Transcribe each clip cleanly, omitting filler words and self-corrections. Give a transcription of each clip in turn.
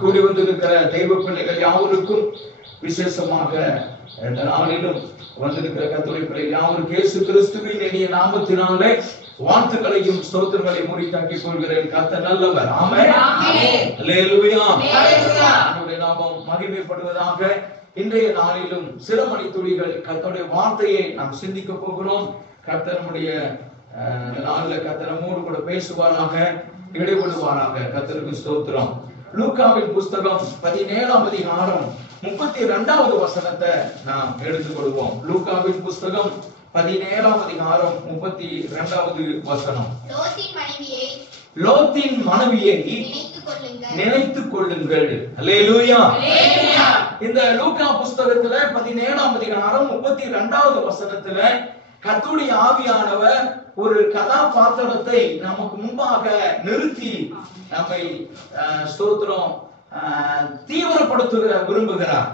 கூடி வந்திருக்கிற தெய்வ பிள்ளைகள் யாவருக்கும் விசேஷமாக இந்த நாளிலும் வந்திருக்கிற கர்த்தருடைய பிள்ளைகள் யாவருக்கும் இயேசு கிறிஸ்துவின் இனிய நாமத்தினாலே வாழ்த்துக்களையும் ஸ்தோத்திரங்களையும் உரித்தாக்கிக் கொள்கிறேன். கர்த்தர் நல்லவர். ஆமென். அல்லேலூயா. அவருடைய நாமம் மகிமைப்படுவதாக. இன்றைய நாளிலும் சில மணி துளிகள் கர்த்தருடைய வார்த்தையை நாம் சிந்திக்க போகிறோம். கர்த்தர் நம்முடைய நாளில் கர்த்தர் நம்மோடு கூட பேசுவாராக, இடைபடுவாராக. கர்த்தருக்கு ஸ்தோத்திரம். லூக்காவின் புஸ்தகம் 17ஆம் அதிகாரம் 32வது வசனத்தை நாம் எடுத்துக்கொள்வோம். லூக்காவின் புஸ்தகம் 17ஆம் அதிகாரம் 32வது வசனம். லோத்தின் மனைவியை நினைத்துக் கொள்ளுங்கள். அல்லேலூயா. இந்த லூக்கா புஸ்தகத்துல 17ஆம் அதிகாரம் 32வது வசனத்துல கர்த்தருடைய ஆவியானவர் ஒரு கதாபாத்திரத்தை நமக்கு முன்பாக நிறுத்தி நம்மை ஸ்தோத்திரம் தீவிரப்படுத்துகிற விரும்புகிறார்,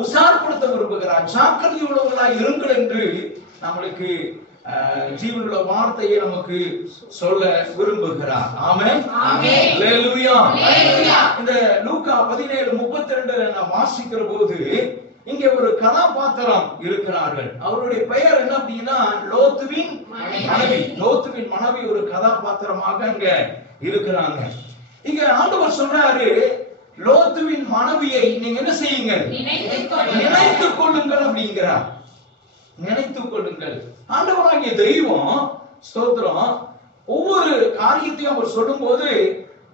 உஷார்படுத்த விரும்புகிறார். ஜாக்கிரதை உள்ளவர்களாய் இருங்கள் என்று நம்மளுக்கு ஜீவனுள்ள வார்த்தையை நமக்கு சொல்ல விரும்புகிறார். ஆமென். அல்லேலூயா. இந்த லூக்கா 17:32 நாம் வாசிக்கிற போது இங்கே ஒரு கதாபாத்திரம் இருக்கிறார்கள். அவருடைய பெயர் என்ன அப்படின்னா லோத்துவின் மனைவி. லோத்துவின் மனைவி ஒரு கதாபாத்திரமாக அங்க இருக்கிறாங்க. இங்க ஆண்டவர் சொல்றாரு, லோத்துவின் மனைவியை நீங்க என்ன செய்யுங்க, நினைத்துக் கொள்ளுங்கள் அப்படிங்கிறார். நினைத்துக் கொள்ளுங்கள். ஆண்டவராகிய தெய்வம் ஸ்தோத்திரம் ஒவ்வொரு காரியத்தையும் அவர் சொல்லும் போது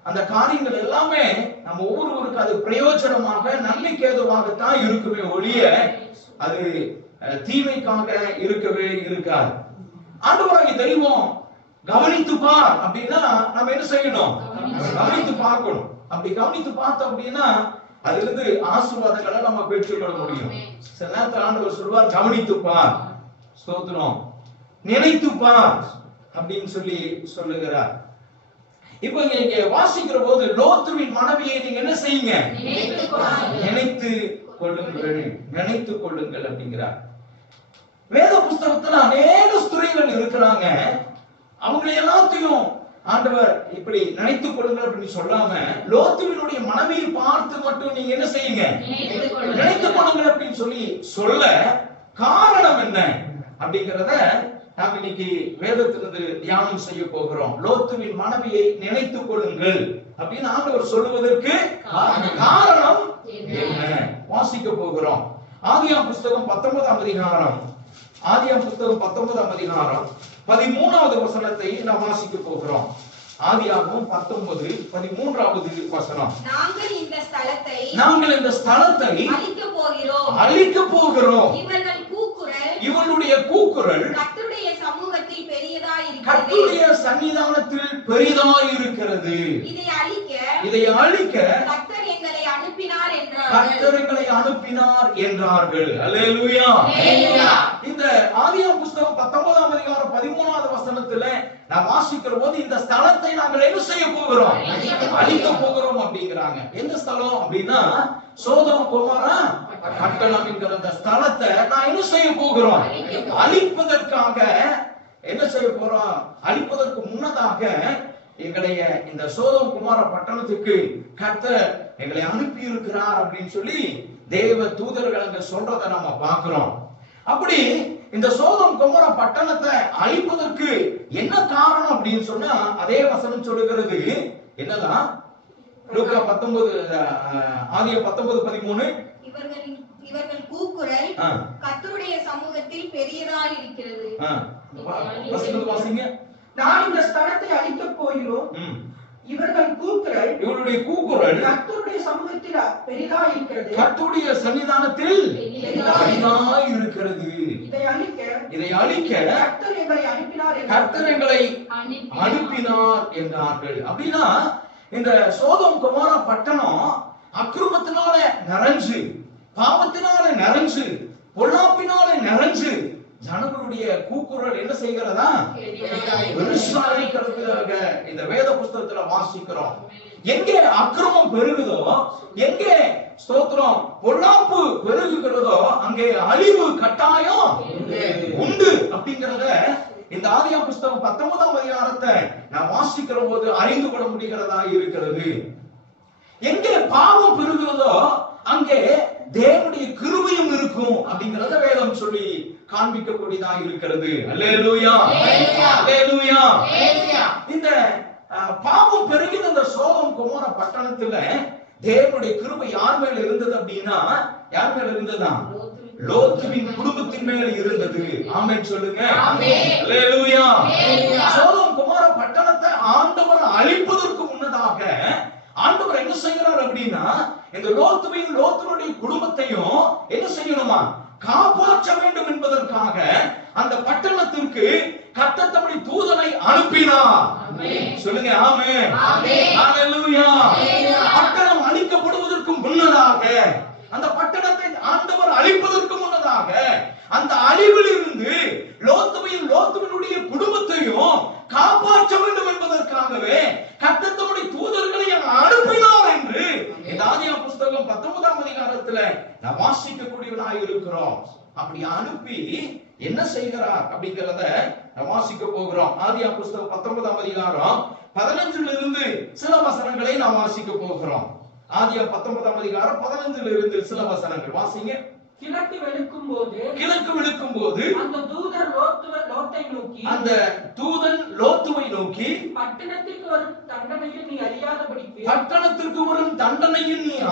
அந்த காரியங்கள் எல்லாமே நம்ம ஒவ்வொருவருக்கு அது பிரயோஜனமாக நன்மைக்கு ஏதுவாகத்தான் இருக்குமே ஒழிய அது தீமைக்காக இருக்கவே இருக்காது. ஆண்டவராகிய தெய்வம் கவனித்து பார் அப்படின்னா நம்ம என்ன செய்யணும், கவனித்து பார்க்கணும். அப்படி கவனித்து பார்த்தோம் அப்படின்னா அதுல இருந்து ஆசீர்வாதங்களை நம்ம பெற்றுக்கொள்ள முடியும். சில நேரத்தில் ஆண்டவர் சொல்வார், கவனித்து பார், ஸ்தோத்திரம், நினைத்து பார் அப்படின்னு சொல்லி சொல்லுகிறார். இப்ப இங்க வாசிக்கிற போது லோத்துவின் மனைவியை நீங்க என்ன செய்யுங்க, நினைத்து கொள்ளுங்கள், நினைத்து கொள்ளுங்கள் அப்படிங்கிறார். வேத புஸ்தகத்துல அநேக ஸ்திரீகள் இருக்கிறாங்க. அவங்களை எல்லாத்தையும் ஆண்டவர் இப்படி நினைத்துக் கொள்ளுங்கள் அப்படின்னு சொல்லாம லோத்துவினுடைய மனைவியை பார்த்து மட்டும் நீங்க என்ன செய்யுங்க, நினைத்துக் கொள்ளுங்கள் அப்படின்னு சொல்லி சொல்ல காரணம் என்ன அப்படிங்கிறத நாம் இன்னைக்கு வேதத்திலிருந்து தியானம் செய்ய போகிறோம். லோத்துவின் மனைவியை நினைத்துக் கொள்ளுங்கள் அப்படின்னு ஆண்டவர் சொல்லுவதற்கு காரணம் என்ன வாசிக்க போகிறோம். ஆதியாம் புஸ்தகம் 19ஆம் அதிகாரம், ஆதியாம் புஸ்தகம் 19ஆம் அதிகாரம் 13வது வசனத்தை நாம் வாசிக்க போகிறோம். ஆதியாகமம் 19:13வது வசனம். நாங்கள் இந்த ஸ்தலத்தை அழிக்க போகிறோம். இவனுடைய கூக்குரல் கர்த்தருடைய சமூகத்தில் கர்த்தருடைய சன்னிதானத்தில் பெரிதாய் இருக்கிறது. இதை அழிக்க கர்த்தர் எங்களை அனுப்பினார் என்றார்கள். அல்லேலூயா. இந்த ஆதியாகமம் புஸ்தகம் 19ஆம் அதிகாரம் 13வது வசனத்துல நான் வாசிக்கிற போது இந்த ஸ்தலத்தை நாங்கள் என்ன செய்ய போகிறோம், அழிக்க போகிறோம் அப்படிங்கிறாங்க. எந்த ஸ்தலம் அப்படின்னா சோதோம் கொமோரா பட்டணம் என்கிற அந்த ஸ்தலத்தை நான் என்ன செய்ய போகிறோம், அழிப்பதற்காக என்ன செய்ய போறோம். அழிப்பதற்கு முன்னதாக எங்களுடைய இந்த சோதோம் குமார பட்டணத்துக்கு கர்த்தர் எங்களை அனுப்பி இருக்கிறார் அப்படின்னு சொல்லி தேவ தூதர்கள் அங்க சொல்றதை நாம பார்க்கிறோம். அப்படி இந்த சோதோம் கொமோரா பட்டணத்தை அழிப்பதற்கு என்ன காரணம் அப்படின்னு சொன்னா அதே வசனம் சொல்லுகிறது. என்னதான் லூக்கா 19 ஆதியாகமம் 19:13 இவர்கள் கூக்குரல் கர்த்தருடைய சமூகத்தில் பெரியதாய் இருக்கிறது. வாசிங்க. நான் இந்த ஸ்தலத்தை அழிக்க போகிறோம். இவருடைய கூக்குரல் கர்த்தருடைய சமூகத்தில் பெரிதாய் இருக்கிறது, கர்த்தருடைய சன்னிதானத்தில் பெரிதாய் இருக்கிறது. இதை அழிக்க கர்த்தர் எங்களை அனுப்பினார் என்றார்கள். அப்படின்னா இந்த சோதோம் கொமோரா பட்டணம் அக்கிரமத்தினால நிறைஞ்சு, பாவத்தினால நிறைஞ்சு, பொல்லாப்பினால நிறைஞ்சு ஜனங்களுடைய கூக்குரல் என்ன செய்கிறதா, விசாரிக்கிறதுக்காக இந்த வேத புஸ்தகத்துல வாசிக்கிறோம். எங்கே அக்கிரமம் பெருகுதோ, எங்கே ஸ்தோத்திரம் பொல்லாப்பு பெருகுகிறதோ அங்கே அழிவு கட்டாயம் உண்டு அப்படிங்கறத இந்த ஆதியாகமம் புஸ்தகம் 19ஆம் அதிகாரத்தை நான் வாசிக்கிற போது அறிந்து கொள்ள முடிகிறதா இருக்கிறது. எங்கே பாவம் பெருகுதோ அங்கே தேவனுடைய கிருபையும் இருக்கும் அப்படிங்கறத வேதம் சொல்லி காண்பிக்கக்கூடியதா இருக்கிறது. அல்லேலூயா, அல்லேலூயா. இந்த பாவம் பெருகின இந்த சோதோம் கொமோரா பட்டணத்துல தேவனுடைய கிருபை யார் மேல இருந்தது அப்படின்னா, யார் மேல இருந்ததா? லோத்துவின் குடும்பத்தின் மேல இருந்தது. ஆமென் சொல்லுங்க. அல்லேலூயா. சோதோம் கொமோரா பட்டணத்தை ஆண்டவர் அழிப்பதற்கு முன்னதாக ஆண்டவர் என்ன செய்கிறார் அப்படின்னா, இந்த லோத்துனுடைய குடும்பத்தையும் என்ன செய்யணுமா? காப்பாற்ற வேண்டும் என்பதற்காக அந்த பட்டணத்திற்கு கர்த்தர் தம்முடைய தூதனை அனுப்பினார். சொல்லுங்க ஆமென். ஹalleluya. பட்டணம் அழிக்கப்படுவதற்கு முன்னதாக, அந்த பட்டணத்தை ஆண்டவர் அழிப்பதற்கு முன்னதாக, அந்த அழிவில் இருந்து லோத்துவினுடைய குடும்பத்தையும் காப்பாற்ற வேண்டும் என்பதற்காகவே கர்த்தர் தம்முடைய தூதர்களை அனுப்பினார் என்று ஆதியாகமம் புத்தகம் 19ஆம் அதிகாரத்துல நாம் வாசிக்கக்கூடியவனாய் இருக்கிறோம். அப்படி அனுப்பி என்ன செய்கிறார் அப்படிங்கறத நாம் வாசிக்க போகிறோம். ஆதியாகமம் புத்தகம் 19ஆம் அதிகாரம் 15ல இருந்து சில வசனங்களை நாம் வாசிக்க போகிறோம். ஆதியாகமம் 19ஆம் அதிகாரம் 15ல இருந்து சில வசனங்கள் வாசிங்க. கிழக்கு வெளுக்கும் போது அந்த தூதன் லோத்துவை நோக்கி பட்டணத்திற்கு வரும் தண்டனையில் நீ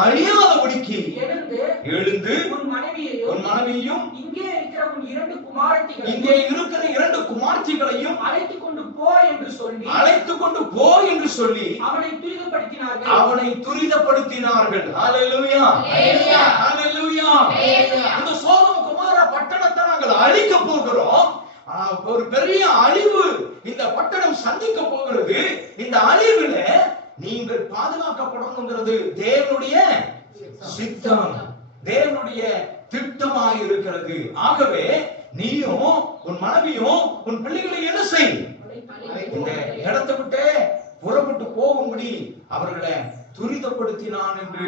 அழியாதபடிக்கு எழுந்து உன் மனைவியையும் இங்கே இருக்கிற உன் இரண்டு குமாரத்திகளையும் அழைத்துக் கொண்டு போ என்று சொல்லி அவனை துரிதப்படுத்தினார்கள். ஹalleluya, ஹalleluya. அந்த சோதோம் கொமோரா பட்டணத்தை நாங்கள் அழிக்க போகிறோம். ஒரு பெரிய அழிவு இந்த பட்டணம் சந்திக்க போகிறது. இந்த அழிவுல நீங்கள் பாதுகாக்கப்படணுங்கிறது தேவனுடைய சித்தம், தேவனுடைய திட்டமாய் இருக்கிறது. ஆகவே நீயும் உன் மனைவியும் உன் பிள்ளைகளை என்ன செய்? இந்த இடத்தை விட்டு புறப்பட்டு போகும்படி அவர்களை துரிதப்படுத்தினான் என்று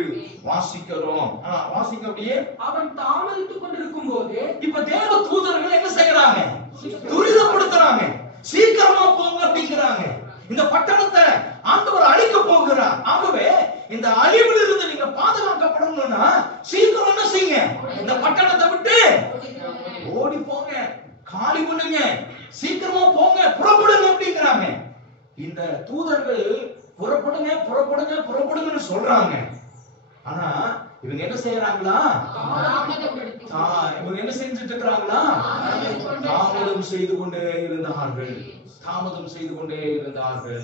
வாசிக்கிறோம். வாசிக்க அப்படியே. அவன் தாமதித்துக் கொண்டிருக்கும் போது இப்ப தேவ தூதர்கள் என்ன செய்யறாங்க? துரிதப்படுத்துறாங்க. சீக்கிரமா போங்க அப்படிங்கிறாங்க. இந்த பட்டணத்தை ஆண்டவர் அழிக்க போகிறார். ஆகவே இந்த அழிவில் இருந்து நீங்க பாதுகாக்கப்படணும்னா சீக்கிரம் என்ன செய்யுங்க? இந்த பட்டணத்தை விட்டு ஓடி போங்க, காலி பண்ணுங்க, சீக்கிரமா போங்க, புறப்படுங்க அப்படிங்கிறாங்க. இந்த தூதர்கள் புறப்படுங்கன்னு சொல்றாங்க. ஆனா இவங்க என்ன செய்யறாங்களா? இவங்க என்ன செஞ்சுட்டு இருக்கிறாங்களா? தாமதம் செய்து கொண்டே இருந்தார்கள்.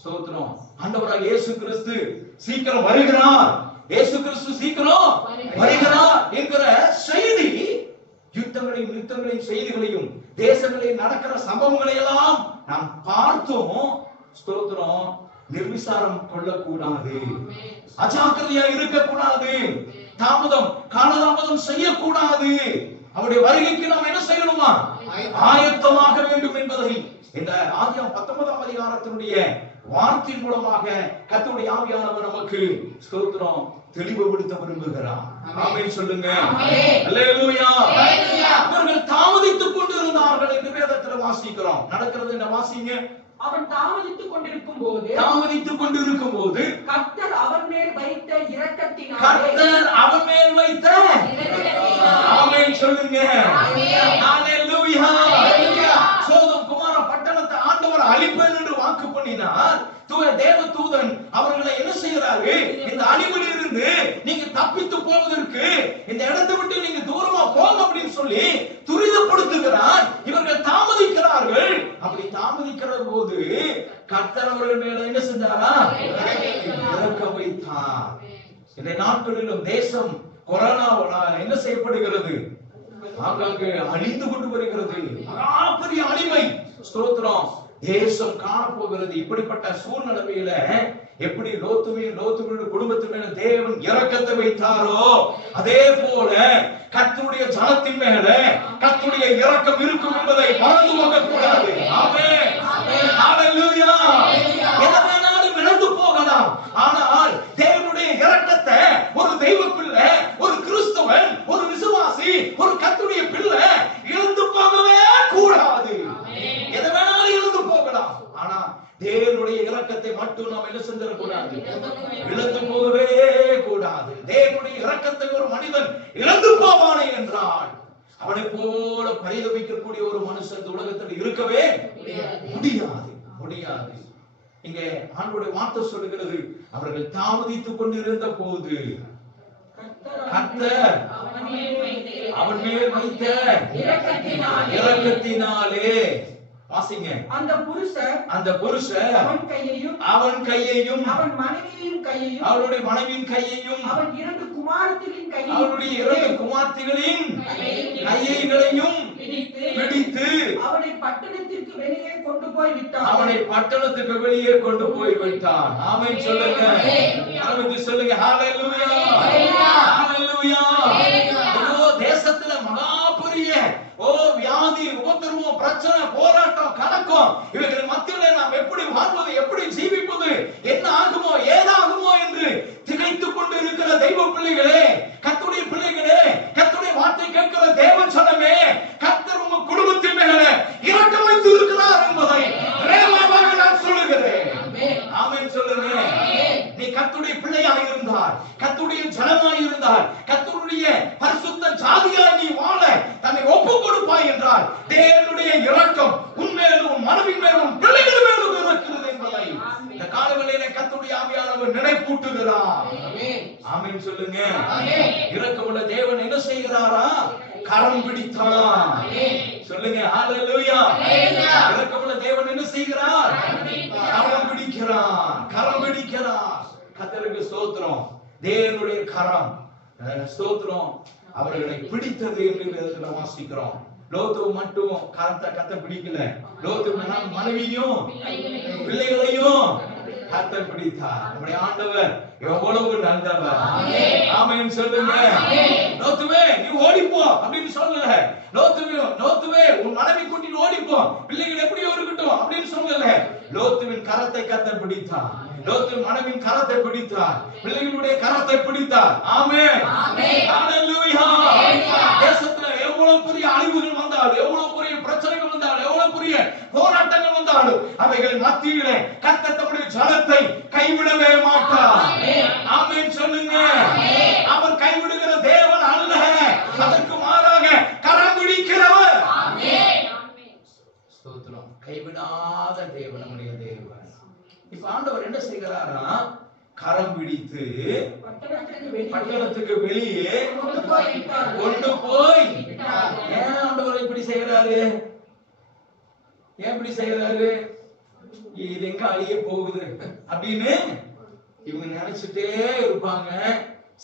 ஸ்தோத்திரம். ஆண்டவராகிய இயேசு கிறிஸ்து சீக்கிரம் வருகிறார், இயேசு கிறிஸ்து சீக்கிரம் வருகிறார் என்கிற செய்தி யுத்தங்களையும் செய்திகளையும் தேசங்களில் நடக்கிற சம்பவங்களை எல்லாம் நாம் பார்த்தோம். ஸ்தோத்திரம். நிர்விசாரம் கொள்ளக்கூடாது, அஜாக்கிரதையா இருக்கக்கூடாது, காலதாமதம் செய்யக்கூடாது. அவருடைய வருகைக்கு நாம் என்ன செய்யணுமா? ஆயத்தமாக வேண்டும் என்பதை இந்த ஆதியாகமம் 19ஆம் அதிகாரத்தினுடைய வார்த்தையின் மூலமாக கர்த்தருடைய ஆவியானவர் நமக்கு ஸ்தோத்திரம் தெளிவுபடுத்த விரும்புகிறார். ஆமென் சொல்லுங்க. அல்லேலூயா. அவர்கள் தாமதித்துக் கொண்டிருந்தார்கள் என்று வேதத்தில் வாசிக்கிறோம். நடக்கிறது என்ன வாசிங்க. அவன் தாமதித்துக் கொண்டிருக்கும் போது கர்த்தர் அவன் மேல் வைத்த ஆமென் சொல்லுங்க. ஹalleluya. சோதோம் கொமோரா பட்டணத்தை ஆண்டவர் அழிப்பேன் என்று வாக்கு பண்ணினார். தேவ தூதன் அவர்களை என்ன செய்யறாரு? இந்த அழிவில் இருந்து நீங்க தப்பித்து போவதற்கு இந்த இடத்தை விட்டு நீங்க தூரமா போங்க அப்படின்னு சொல்லி துரிதப்படுத்துகிறார். இவர்கள் தாமதிக்கிறார்கள். அப்படி தாமதிக்கிற போது கர்த்தர் அவர்கள் மேல என்ன செஞ்சாரா? இறக்க வைத்தார். இந்த நாட்களிலும் தேசம் கொரோனா என்ன செய்யப்படுகிறது? ஆங்காங்கே அழிந்து கொண்டு வருகிறது. பெரிய அழிமை. ஸ்தோத்திரம். தேசம் காணப்போகிறது. இப்படிப்பட்ட சூழ்நிலையில எப்படி லோத்துவின் குடும்பத்தின் மேல தேவன் இரக்கத்தை வைத்தாரோ அதே போல கர்த்தருடைய ஜனத்தின் மேல கர்த்தருடைய இரக்கம் இருக்கும் என்பதை மறந்து போக கூடாது. ஆமென். ஹalleluya. எதனாலும் இழந்து போகலாம், ஆனால் தேவனுடைய இரக்கத்தை ஒரு தெய்வ பிள்ளை, ஒரு கிறிஸ்தவன், ஒரு விசுவாசி, ஒரு கர்த்தருடைய பிள்ளை இழந்து போகவே கூடாது. எதை வேணாலும் இழந்து போகலாம், ஆனா தேவனுடைய இரக்கத்தை மட்டும் நாம் என்ன செஞ்சிடக்கூடாது, இழந்து போகவே கூடாது. தேவனுடைய இரக்கத்தை ஒரு மனிதன் இழந்து போவானே என்றால் அவனை போல பரிதபிக்கக்கூடிய ஒரு மனுஷன் இந்த உலகத்தில் இருக்கவே முடியாது. இங்கே ஆண்டவருடைய வார்த்தை சொல்லுகிறது, அவர்கள் தாமதித்துக் கொண்டிருந்த போது கர்த்தர் அவன் மேல் வைத்த இரக்கத்தினாலே, வாசிங்க, அந்த புருஷன் அவன் கையையும் அவன் மனைவியின் கையையும் அவருடைய மனைவியின் கையையும் அவன் இரண்டு குமாரத்திகளின் கையையும் அவருடைய இரண்டு குமாரத்திகளின் கையைகளையும் பிடித்து அவனை பட்டணத்திற்கு வெளியே கொண்டு போய் விட்டான். ஆமென் சொல்லுங்க. சொல்லுங்க ஹalleluya. ஹalleluya. தேசத்துல மகாபெரிய வியாதி, உபத்திரவம், பிரச்சனை, போராட்டம், கலக்கம், இவர்கள் மத்தியில நாம் எப்படி வாழ்வது, எப்படி ஜீவிப்பது, என்ன ஆகுமோ ஏதாகுமோ என்று திகைத்துக் கொண்டு இருக்கிற தெய்வ பிள்ளைகளே, கர்த்தருடைய பிள்ளைகளே, கர்த்தருடைய வார்த்தை கேட்கிற தேவ ஜனமே, கர்த்தர் உங்க குடும்பத்தின் மேல இரக்கம் வைத்து இருக்கிறார் என்பதை நான் சொல்லுகிறேன். ஆமென் சொல்லுங்க. நீ கர்த்தருடைய பிள்ளையாக இருந்தால், கர்த்தருடைய ஜனமாக இருந்தால், கர்த்தருடைய பரிசுத்த ஜாதியாய் நீ வாழ தன்னை ஒப்பு கொடுப்பாய் என்றால் தேவனுடைய இரக்கம் உன்மேலும் உன் மனைவின் மேலும் பிள்ளைகள் மேலும் இருக்கிறது என்பதை இந்த காலவெளியிலே கர்த்தருடைய ஆவியானவர் நினைப்பூட்டுகிறார். ஆமென் சொல்லுங்க. இரக்கமுள்ள தேவன் என்ன செய்கிறாரா? கரம் பிடித்தார். சொல்லுங்க ஹalleluya. இரக்கமுள்ள தேவன் என்ன செய்கிறார்? கரம் பிடிக்கிறார். கர்த்தருக்கு ஸ்தோத்திரம். தேவனுடைய கரம் ஸ்தோத்திரம் அவர்களை பிடித்தது என்று வேதத்துல வாசிக்கிறோம். லோத்து மட்டும் கர்த்தர் பிடிக்கல, லோத்து மனைவியும் பிள்ளைகளையும் கர்த்தர் பிடித்தார். நம்முடைய ஆண்டவர் எவ்வளவு நல்லவர். ஆமென் சொல்லுங்க. லோத்துவே நீ ஓடிப்போ அப்படின்னு சொல்லல. லோத்துவே உன் மனைவி கூட்டிட்டு ஓடிப்போ, பிள்ளைகள் எப்படியோ இருக்கட்டும் அப்படின்னு சொல்லல. லோத்துவின் கரத்தை கர்த்தர் பிடித்தார். லோத்துவின் மனைவியின் கரத்தை பிடித்தார், பிள்ளைகளுடைய கரத்தை பிடித்தார். ஆமென். ஹalleluya. தேசத்துல எவ்வளவு பெரிய அழிவுகள் வந்தாலும், எவ்வளவு பெரிய பிரச்சனைகள் வந்தாலும், எவ்வளவு பெரிய போராட்டங்கள் வந்தாலும் அவைகள் மத்தியிலே கர்த்தர் தம்முடைய ஜனத்தை கைவிடவே மாட்டார். ஆமென் சொல்லுங்க. அவர் கைவிடுகிற தேவன் அல்ல, அதற்கு மாறாக கரம் பிடிக்கிறவர். ஸ்தோத்திரம். கைவிடாத தேவன் நம்முடைய தேவன். இப்ப ஆண்டவர் என்ன செய்கிறாரா? கரம் பிடித்து பட்டணத்துக்கு வெளியே கொண்டு போய். ஏன் ஆண்டவர் இப்படி செய்கிறாரு? ஏன் இப்படி செய்கிறாரு? இது எங்க அழிய போகுது அப்படின்னு இவங்க நினைச்சிட்டே இருப்பாங்க.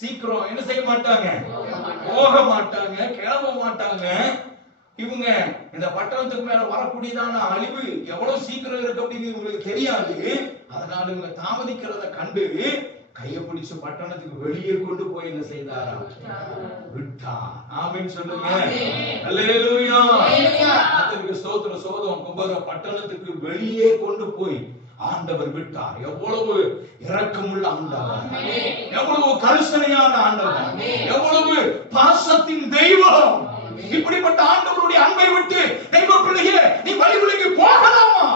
சீக்கிரம் என்ன செய்ய மாட்டாங்க, போக மாட்டாங்க, கிளம்ப மாட்டாங்க. இவங்க இந்த பட்டணத்துக்கு மேல வரக்கூடியதான அழிவு எவ்வளவு சீக்கிரம் இருக்கு அப்படின்னு இவங்களுக்கு தெரியாது. அதனால இவங்க தாமதிக்கிறத கண்டு கையை பிடிச்சு பட்டணத்துக்கு வெளியே கொண்டு போய் என்ன செய்தாரா? விட்டார். ஆமென் சொல்லுங்க. அல்லேலூயா. கர்த்தருக்கு ஸ்தோத்திரம். சோதோம் குமோரா பட்டணத்துக்கு வெளியே கொண்டு போய் ஆண்டவர் விட்டார். எவ்வளவு இரக்கமுள்ள ஆண்டவர், எவ்வளவு கருணையான ஆண்டவர், எவ்வளவு பாசத்தின் தெய்வம். இப்படிப்பட்ட ஆண்டவருடைய அன்பை விட்டு தெய்வ பிள்ளையே நீ வழிவிலகி போகலாமா?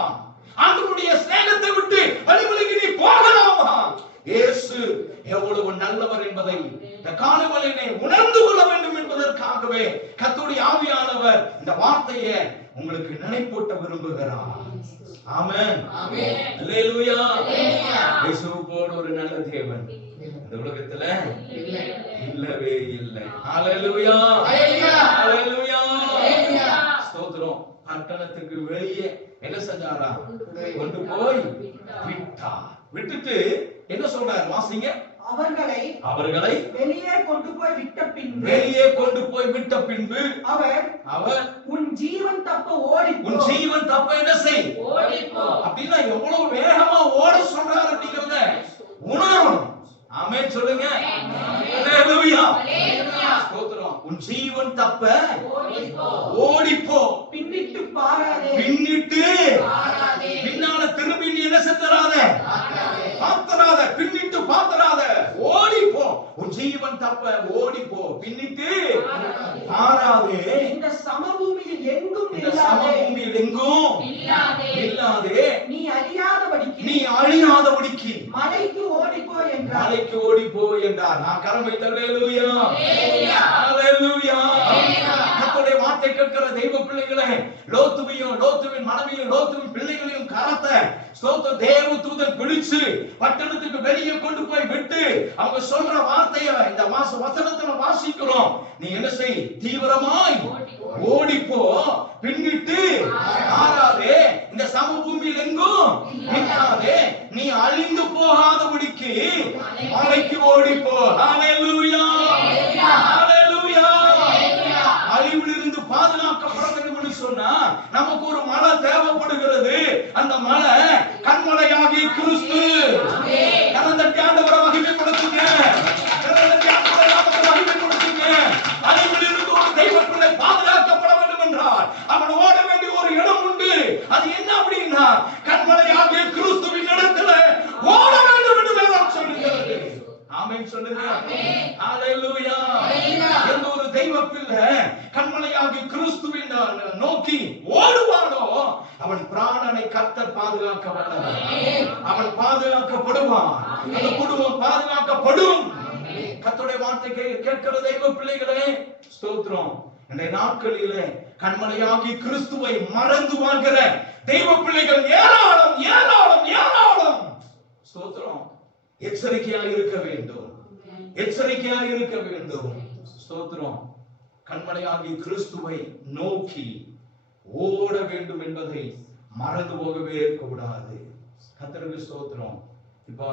ஆண்டவருடைய ஸ்நேகத்தை விட்டு வழிவிலகி நீ போகலாமா? இயேசு எவ்வளவு நல்லவர் என்பதை இந்த காலவெளியிலே உணர்ந்து கொள்ள வேண்டும் என்பதற்காகவே கர்த்தருடைய ஆவியானவர் இந்த வார்த்தையை உங்களுக்கு நினைப்பூட்ட விரும்புகிறார். ஆமென். அல்லேலூயா. இயேசு போல ஒரு நல்ல தேவன் இந்த உலகத்துல இல்லவே இல்லை. ஹalleluya. ஹalleluya. ஸ்தோத்திரம். பட்டணத்துக்கு வெளியே என்ன செஞ்சாரா? கொண்டு போய் விட்டார். விட்டுட்டு என்ன சொல்றாரு? வாசிங்க. அவர்களை வெளியே கொண்டு போய் விட்ட பின்பு அவர் உன் ஜீவன் தப்ப என்ன செய்? ஓடிப்போ. அப்படின்னா எவ்வளவு வேகமா ஓட சொல்றாரு அப்படிங்கறத உணரணும். ஆமென் சொல்லுங்க. அல்லேலூயா. ஸ்தோத்திரம். உன் ஜீவன் தப்ப ஓடிப்போ. பின்னிட்டு பின்னால திரும்பி நீ என்ன செஞ்சிராத, பாத்தராத, பின்னிட்டு பாத்தராத, ஓடிப்போ. உன் ஜீவன் தப்ப ஓடிப்போ, பின்னிட்டு பாராதே. இந்த சமபூமியில் எங்கும் நீ அழியாதபடிக்கு மலைக்கு ஓடிப்போ என்றார். மலைக்கு ஓடிப்போ என்றார். நான் கரமை அல்லேலூயா, அல்லேலூயா. கர்த்தருடைய வார்த்தை கேட்கிற தெய்வ பிள்ளைகளே, லோத்துவையும் லோத்துவின் மனைவியும் லோத்துவின் பிள்ளைகளையும் கரத்தை ஸ்தோத்திர தேவ தூதன் பிடிச்சு பட்டணத்துக்கு வெளியே கொண்டு போய் விட்டு அவங்க சொல்ற வார்த்தையை இந்த வசனத்துல வாசிக்கிறோம். நீ என்ன செய்? தீவிரமாய் ஓடிப்போ, பின்னிட்டு ஆறாதே, இந்த சமபூமியில் எங்கும் நிற்காதே, நீ அழிந்து போகாதபடிக்கு மலைக்கு ஓடிப்போ. ஹல்லேலூயா, ஹல்லேலூயா. அழிவிலிருந்து பாதுகாக்கப்பட வேண்டும் என்று சொன்னா நமக்கு ஒரு மலை தேவைப்படுகிறது. அந்த மலை கண்மலையாகிய கிறிஸ்து. கரந்தட்டி ஆண்டவரை மகிமைப்படுத்துங்க, கரந்தட்டி ஆண்டவரை மகிமைப்படுத்துங்க. அழிவிலிருந்து ஒரு தெய்வ பிள்ளை பாதுகாக்கப்பட வேண்டும் என்றால் அவன் ஓட வேண்டிய ஒரு இடம் உண்டு. அது என்ன அப்படின்னா, கண்மலையாகிய கிறிஸ்துவின் இடத்துல ஓட வேண்டும் என்று வேதம் சொல்லுகிறது. ஆமென் சொல்லுங்க. ஹல்லேலூயா. எந்த ஒரு தெய்வ பிள்ளை கண்மலையாகிய கிறிஸ்துவின் நோக்கி ஓடுவானோ அவன் பிராணனை கர்த்தர் பாதுகாக்க வல்லவர். அவன் பாதுகாக்கப்படுவான், அந்த குடும்பம் பாதுகாக்கப்படும். கர்த்தருடைய வார்த்தை கேட்கிற தெய்வ பிள்ளைகளே, ஸ்தோத்திரம். இந்த நாட்களிலே கண்மலையாகிய கிறிஸ்துவை மறந்து வாழ்கிற தெய்வ பிள்ளைகள் ஏராளம், ஏராளம், ஏராளம். ஸ்தோத்திரம். எச்சரிக்கையாக இருக்க வேண்டும், எச்சரிக்கையாக இருக்க வேண்டும். ஸ்தோத்திரம். கண்மலையாகிய கிறிஸ்துவை நோக்கி ஓட வேண்டும் என்பதை மறந்து போகவே கூடாது. கர்த்தருக்கு ஸ்தோத்திரம். இப்ப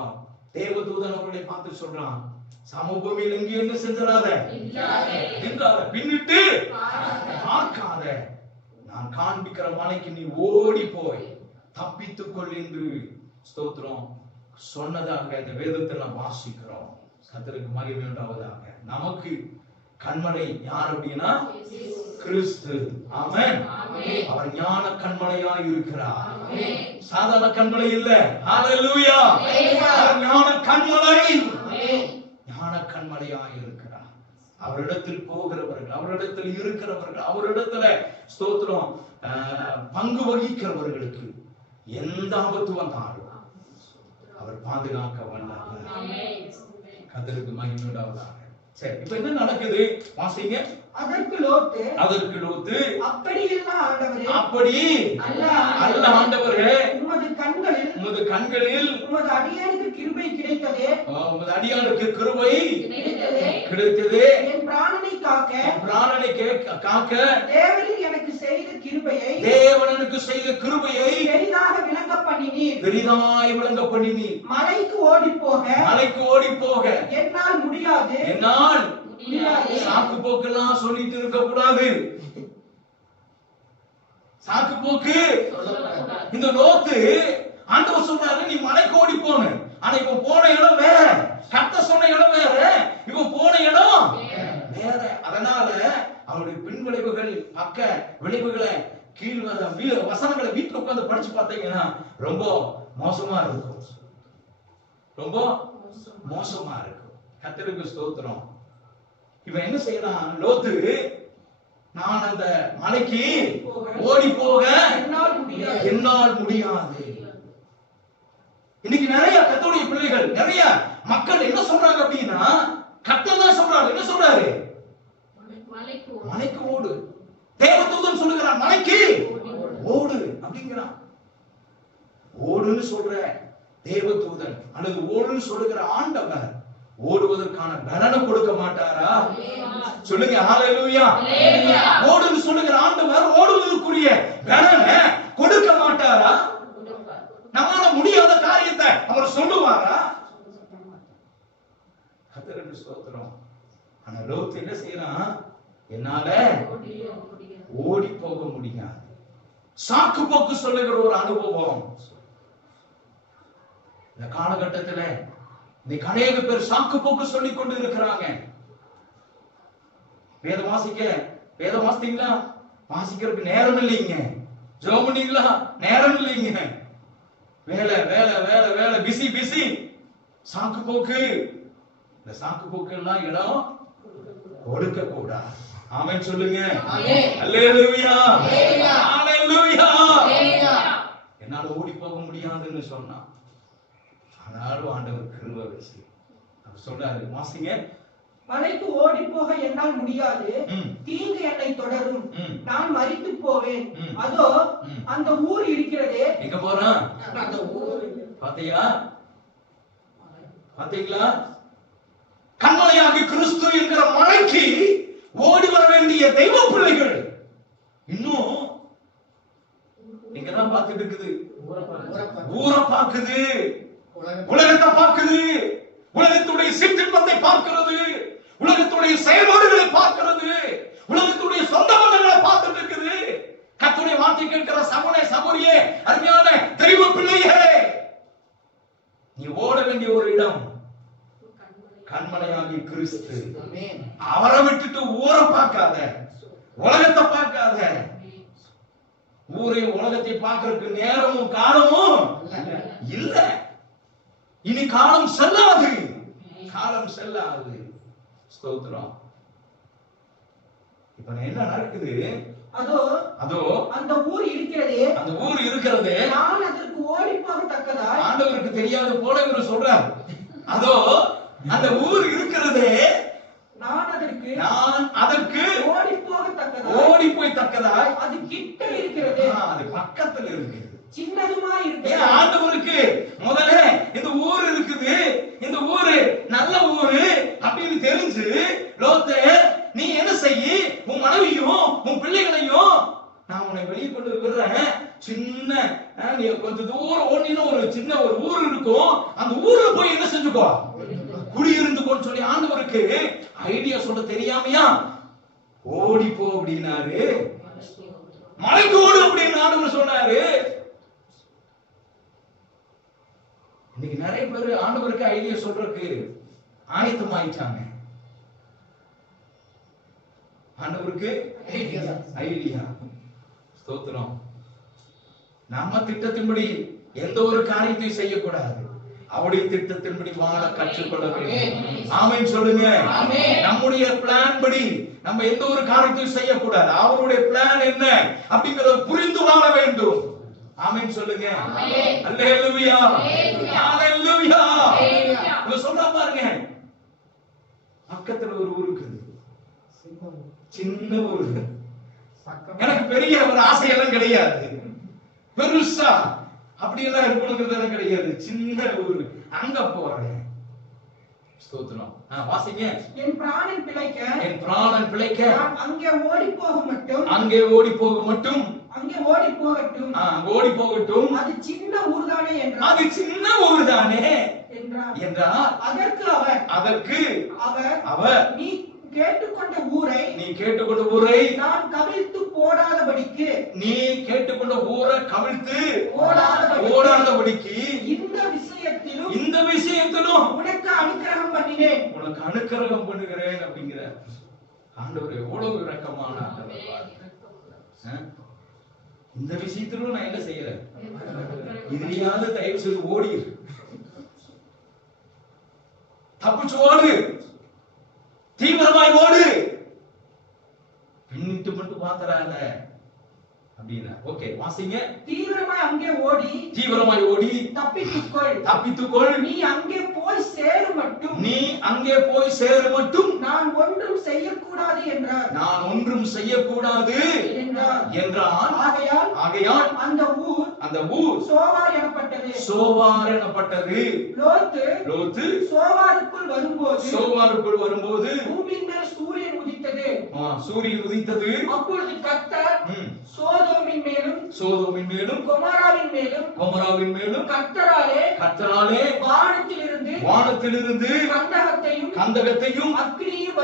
தேவதூதன் அவர்களை பார்த்து சொல்றான், சமபூமியில் எங்கே என்ன செஞ்சிடாத, பின்னிட்டு பார்க்காத, நான் காண்பிக்கிற மலைக்கு நீ ஓடி போய் தப்பித்துக் கொள் என்று ஸ்தோத்திரம் சொன்னதாக இந்த வேதத்தில் நாம் வாசிக்கிறோம். கர்த்தருக்கு மகிமை உண்டாவதாக. நமக்கு கண்மலை யார் அப்படின்னா கிறிஸ்து. ஆமென். அவர் ஞான கண்மலையாய் இருக்கிறார், சாதாரண கண்மலை இல்ல. ஹல்லேலூயா. அவர் ஞான கண்மலை, ஞான கண்மலையாய் இருக்கிறார். அவரிடத்தில் போகிறவர்கள், அவரிடத்தில் இருக்கிறவர்கள், அவரிடத்துல ஸ்தோத்திரம் பங்கு வகிக்கிறவர்களுக்கு எந்த ஆபத்து வந்தாலும் அவர் பாதுகாக்க வல்லவர். கர்த்தருக்கு மகிமை உண்டாவதாக. சரி, இப்ப என்ன நடக்குது வாசிங்க. அதற்கு லோத்து அப்படி இல்ல ஆண்டவரே, அப்படி அல்ல ஆண்டவரே, உமது கண்களில் உமது அடியானுக்கு கிருபை கிடைத்ததே, உமது அடியானுக்கு கிருபை கிடைத்ததே, என் பிராணனை காக்க தேவன் எனக்கு செய்த கிருபையை பெரிதாக விளங்க பண்ணினீர். மலைக்கு ஓடி போக என்னால் முடியாது. சாக்கு போக்கெல்லாம் சொல்லிட்டு இருக்க கூடாது. சாக்கு போக்கு இந்த லோத்து ஆண்டவர் சொல்றாரு, நீ மலைக்கு ஓடி போன. ஆனா இவன் போன இடம் வேற, கர்த்தர் சொன்ன இடம் வேற, இவன் போன இடம் வேற. அதனால அவருடைய பின் விளைவுகள், பக்க விளைவுகளை, கீழ் வசனங்களை வீட்டுல உட்கார்ந்து படிச்சு பார்த்தீங்கன்னா ரொம்ப மோசமா இருக்கும், ரொம்ப மோசமா இருக்கும். கர்த்தருக்கு ஸ்தோத்திரம். இவன் என்ன செய்யறான்? லோத்து, நான் அந்த மலைக்கு ஓடி போக என்னால் முடியாது. இன்னைக்கு நிறைய கர்த்தருடைய பிள்ளைகள், நிறைய மக்கள் என்ன சொல்றாங்க அப்படின்னா, கர்த்தர் தான் சொல்றாரு. என்ன சொல்றாரு? மலைக்கு ஓடு. தேவதூதன் சொல்லுகிறான், மலைக்கு ஓடு அப்படிங்கிறான். ஓடுன்னு சொல்ற தேவதூதன் அல்லது ஓடுன்னு சொல்லுகிற ஆண்டவர் ஓடுவதற்கான பலனை கொடுக்க மாட்டாரா? சொல்லுங்க ஹல்லேலூயா. ஓடுன்னு சொல்லுகிற ஆண்டவர் ஓடுவதற்குரிய பலனை கொடுக்க மாட்டாரா? நம்மால முடியாத காரியத்தை அவர் சொல்லுவாரா? கர்த்தருக்கு ஸ்தோத்திரம். ஆனா லோத்து என்ன செய்யறான்? என்னால ஓடி போக முடியாது. சாக்கு போக்கு சொல்லுகிற ஒரு அனுபவம் இந்த காலகட்டத்துல இன்னைக்கு அநேக பேர் சாக்கு போக்கு சொல்லி கொண்டு இருக்கிறாங்க. வேதம் வாசித்தீங்களா? வாசிக்கிறதுக்கு நேரம் இல்லைங்க. ஜெபம் பண்ணீங்களா? நேரம் இல்லைங்க. வேலை வேலை வேலை வேலை, பிஸி பிஸி. சாக்கு போக்கு, இந்த சாக்கு போக்கு எல்லாம் இடம் கொடுக்க கூடாது. ஆமென் சொல்லுங்க. அல்லேலூயா, அல்லேலூயா. என்னால ஓடி போக முடியாதுன்னு சொன்னா ஆனாலும் ஆண்டவர் கிருபை வச்சு அவர் சொல்றாரு, வாசிங்க. மலைக்கு ஓடி போக என்னால் முடியாது, தீங்கு என்னை தொடரும், நான் மரித்து போவேன். அதோ அந்த ஊர் இருக்கிறதே. எங்க போறான்? அந்த ஊர். பாத்தீங்களா? கண்மலையாகி கிறிஸ்து என்கிற மலைக்கு ஓடி வர வேண்டிய தெய்வ பிள்ளைகள் இன்னும் எங்கதான் பார்த்துட்டு இருக்குது? ஊரை பார்க்குது, உலகத்தை பார்க்குது, உலகத்துடைய சிற்றின்பத்தை பார்க்கிறது, உலகத்துடைய செயல்பாடுகளை பார்க்கிறது, உலகத்துடைய சொந்த பந்தங்களை பார்த்துட்டு இருக்குது. கர்த்தருடைய வார்த்தை கேட்கிற சகோதரனே, சகோதரியே, அருமையான தெய்வ பிள்ளையே, நீ ஓட வேண்டிய ஒரு இடம் கண்மலையாகி கிறிஸ்து. அவரை விட்டுட்டு ஊரை பார்க்காத, உலகத்தை பார்க்காத. ஊரையும் உலகத்தை பார்க்கறதுக்கு நேரமும் காலமும் இல்ல. இனி காலம் செல்லாது, காலம் செல்லாது. ஸ்தோத்திரம். இப்ப என்ன நடக்குது? அதோ அந்த ஊர் இருக்கிறதே, அந்த ஊர் இருக்கிறது, நான் அதற்கு ஓடி போகத்தக்கதாய். ஆண்டவருக்கு தெரியாது போல இவர் சொல்றார். அதோ அந்த ஊர் இருக்கிறதே, நான் அதற்கு ஓடி போய் தக்கதாய். அது கிட்ட இருக்கிறது, அது பக்கத்துல இருக்கு, சின்னதுமா இருக்கு. ஆண்டவருக்கு முதல்ல இந்த ஊர் இருக்குது, இந்த ஊரு நல்ல ஊரு அப்படின்னு தெரிஞ்சு, லோத்தே நீ என்ன செய்ய, உன் மனைவியும் உன் பிள்ளைகளையும் நான் உன்னை வெளியே கொண்டு விடுறேன். சின்ன நீ கொஞ்சம் தூரம் ஓடினா ஒரு சின்ன ஒரு ஊர் இருக்கும், அந்த ஊர்ல போய் என்ன செஞ்சுக்கோ, குடியிருந்துக்கோன்னு சொல்லி ஆண்டவருக்கு ஐடியா சொல்ல தெரியாமையா ஓடி போ அப்படின்னாரு. மலைக்கு ஓடு அப்படின்னு ஆண்டவர் சொன்னாரு. இன்னைக்கு நிறைய பேர் ஆண்டவருக்கு ஐடியா சொல்றதுக்கு ஆயத்தமாயிட்டாங்க. ஆண்டவருக்கு ஐடியா. ஸ்தோத்திரம். நம்ம திட்டத்தின்படி எந்த ஒரு காரியத்தையும் செய்யக்கூடாது, அவருடைய திட்டத்தின்படி வாழ கற்றுக்கொள்ள வேண்டும். ஆமென் சொல்லுங்க. நம்முடைய பிளான் படி நம்ம எந்த ஒரு காரியத்தையும் செய்யக்கூடாது. அவருடைய பிளான் என்ன அப்படிங்கறத புரிந்து வாழ வேண்டும். ஆமென் சொல்லுங்க. அல்லேலூயா, அல்லேலூயா. இவங்க சொல்றா பாருங்க, பக்கத்துல ஒரு ஊர் இருக்குது, சின்ன ஊர். எனக்கு பெரிய ஒரு ஆசையெல்லாம் கிடையாது, பெருசா அப்படியெல்லாம் இருக்கணுங்கிறதெல்லாம் கிடையாது, சின்ன ஊர், அங்க போறேன். ஸ்தோத்திரம். வாசிங்க. என் பிராணன் பிழைக்க, என் பிராணன் பிழைக்க அங்கே ஓடி போக மட்டும், அங்கே ஓடி போக மட்டும், அங்கே ஓடி போகட்டும், ஓடி போகட்டும். அது சின்ன ஊர் தானே என்றார். அது சின்ன ஊர் தானே என்றார். அதற்கு அவர் நீ கேட்டுக்கொண்ட ஊரை, நீ கேட்டுக்கொண்ட ஊரை நான் கவிழ்த்து போடாதபடிக்கு, நீ கேட்டுக்கொண்ட ஊரை கவிழ்த்து போடாதபடிக்கு இந்த விஷயத்திலும் உனக்கு அனுக்கிரகம் பண்ணினேன், உனக்கு அனுக்கிரகம் பண்ணுகிறேன் அப்படிங்கிற ஆண்டவர் எவ்வளவு இரக்கமான ஆண்டவர். இந்த விஷயத்திலும் நான் என்ன செய்யறேன், இதுலயாவது தயவு செய்து ஓடிரு, தப்பிச்சு ஓடு, தீவிரமாய் ஓடு, பின்னிட்டு மட்டும் பாத்துறாங்க அப்படின்னா. ஓகே, வாசிங்க. தீவிரமாய் அங்கே ஓடி, தீவிரமாய் ஓடி தப்பித்துக்கொள். நீ அங்கே போய் சேரு மட்டும், நீ அங்கே போய் சேரு மட்டும், நான் ஒன்றும் செய்யக்கூடாது என்றார். நான் ஒன்றும் செய்யக்கூடாது என்றான். ஆகையால் அந்த ஊர் சோவார் எனப்பட்டது. லோத்து சோவாருக்குள் வரும்போது பூமியின் மேல் சூரியன் உதித்தது. அப்பொழுது கர்த்தர் சோதோமின் மேலும் கொமோராவின் மேலும் கர்த்தராலே வானத்திலிருந்து கந்தகத்தையும் அக்கினியும்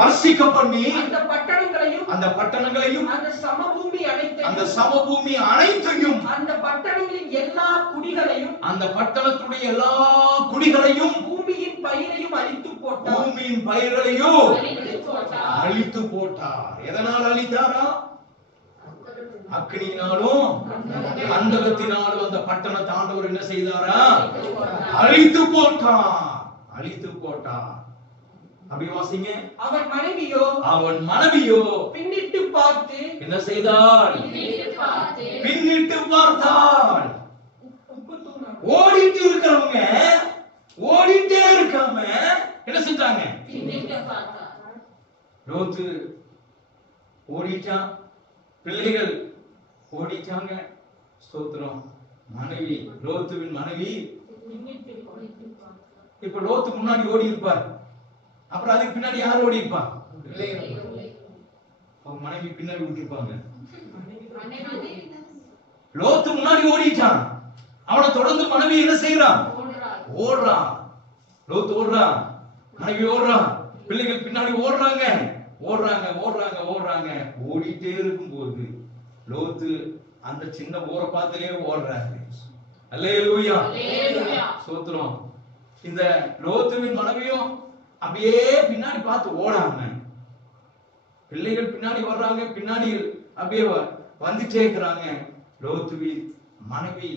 வர்ஷிக்க பண்ணி அந்த பட்டணங்களையும் அந்த சமபூமி அனைத்தையும் அந்த பட்டணங்களின் எல்லா குடிகளையும், அந்த பட்டணத்துடைய எல்லா குடிகளையும், பூமியின் பயிரையும் அழித்து போட்டார். எதனால் அழித்தாரா? அக்னியினாலும் கந்தகத்தினாலும் அந்த பட்டணத்தை ஆண்டவர் என்ன செய்தாரா? அழித்து போட்டார். அப்படி வாசிங்க. அவன் மனைவியோ பின்னிட்டு பார்த்து என்ன செய்தாள்? பின்னிட்டு பார்த்தாள். ஓடிட்டு இருக்கிறவங்க ஓடிட்டே இருக்காம என்ன செஞ்சாங்க? லோத்து ஓடிட்டான், பிள்ளைகள் ஓடிட்டாங்க. ஸ்தோத்திரம். மனைவி, லோத்துவின் மனைவி, இப்ப லோத்து முன்னாடி ஓடி இருப்பார், அப்புறம் அதுக்கு பின்னாடி யார் ஓடி இருப்பான்? மனைவி பின்னாடி விட்டுருப்பாங்க. லோத்து முன்னாடி ஓடிட்டான், அவனை தொடர்ந்து மனைவி என்ன செய்யறான்? ஓடுறான். லோத்து ஓடுறான், மனைவி ஓடுறான், பிள்ளைகள் பின்னாடி ஓடுறாங்க. ஓடிட்டே இருக்கும்போது லோத்து அந்த சின்ன ஊரை பார்த்துட்டே ஓடுறாரு. அல்லேலூயா, ஸ்தோத்திரம். இந்த லோத்துவின் மனைவியும் அப்படியே பின்னாடி பார்த்து ஓடாம, பிள்ளைகள் பின்னாடி வர்றாங்க, பின்னாடி அப்படியே வந்துட்டே இருக்கிறாங்க. லோத்துவின் மனைவி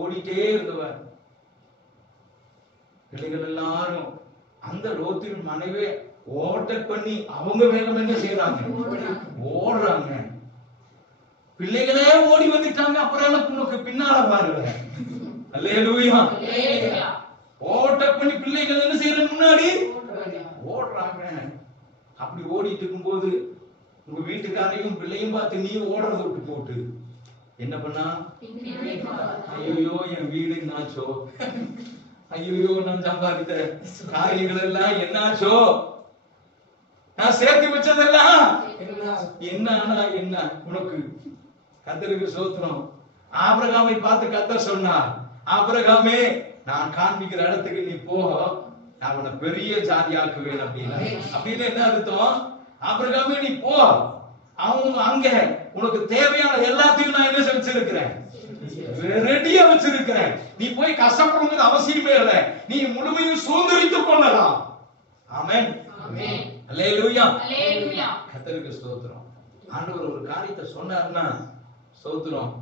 ஓடிட்டே இருந்தவர். பிள்ளைகள் எல்லாரும் அந்த லோத்துவின் மனைவி ஓட்ட பண்ணி அவங்க வேகம் என்ன செய்யறாங்க? ஓடுறாங்க. பிள்ளைகளே ஓடி வந்துட்டாங்க, அப்புறம் உனக்கு பின்னால பாருங்க. அல்லேலூயா. ஓட்ட பண்ணி பிள்ளைகள் என்ன செய்யற முன்னாடி ஓடுறாங்க. அப்படி ஓடிட்டு இருக்கும்போது உங்க வீட்டுக்காரையும் பிள்ளையும் பார்த்து நீ ஓடுறத விட்டு போட்டு என்ன பண்ணா? ஐயோ என் வீடு என்னாச்சோ, ஐயோ நான் சம்பாதித்த காரியங்கள் எல்லாம் என்னாச்சோ, நான் சேர்த்து வச்சதெல்லாம் என்ன என்ன உனக்கு? கர்த்தருக்கு ஸ்தோத்திரம். ஆபிரகாமை பார்த்து கர்த்தர் சொன்னார், ஆபிரகாமே நான் காண்பிக்கிற இடத்துக்கு நீ போ, நான் உன்னை பெரிய ஜாதியாக்குவேன் அப்படின்னு என்ன அர்த்தம்? ஆபிரகாமே நீ போ, அவங்க அங்க உனக்கு தேவையான எல்லாத்தையும் நான் என்ன வச்சிருக்கிறேன், ரெடியா வச்சிருக்கிறேன். நீ போய் கஷ்டப்படுறது அவசியமே இல்லை, நீ முழுமையும் சுதந்திரித்துக் கொள்ளலாம். ஆமென். அல்லேலூயா. கர்த்தருக்கு ஸ்தோத்திரம். ஆண்டவர் ஒரு காரியத்தை சொன்னார்னா ஸ்தோத்திரம்,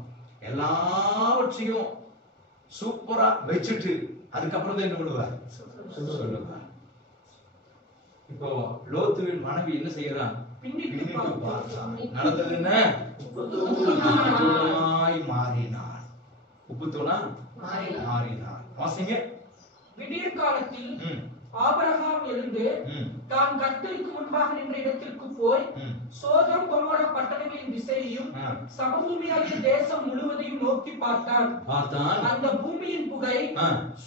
எல்லாவற்றையும் சூப்பரா வச்சுட்டு அதுக்கப்புறம் தான் என்ன பண்ணுவார்? சொல்லுவார். இப்போ லோத்துவின் மனைவி என்ன செய்யறான்? நடந்தது என்ன? உப்புத்தூணாய் மாறினார். உப்புத்தூணா மாறினார். வாசிங்க. விடியற் காலத்தில் ஆபிரகாம் எழுந்து தான் கர்த்தருக்கு முன்பாக நின்ற இடத்திற்கு போய் சோதோம் கொமோரா பட்டணங்களின் திசையையும் சமபூமியாகிய தேசம் முழுவதையும் நோக்கி பார்த்தான். அந்த பூமியின் புகை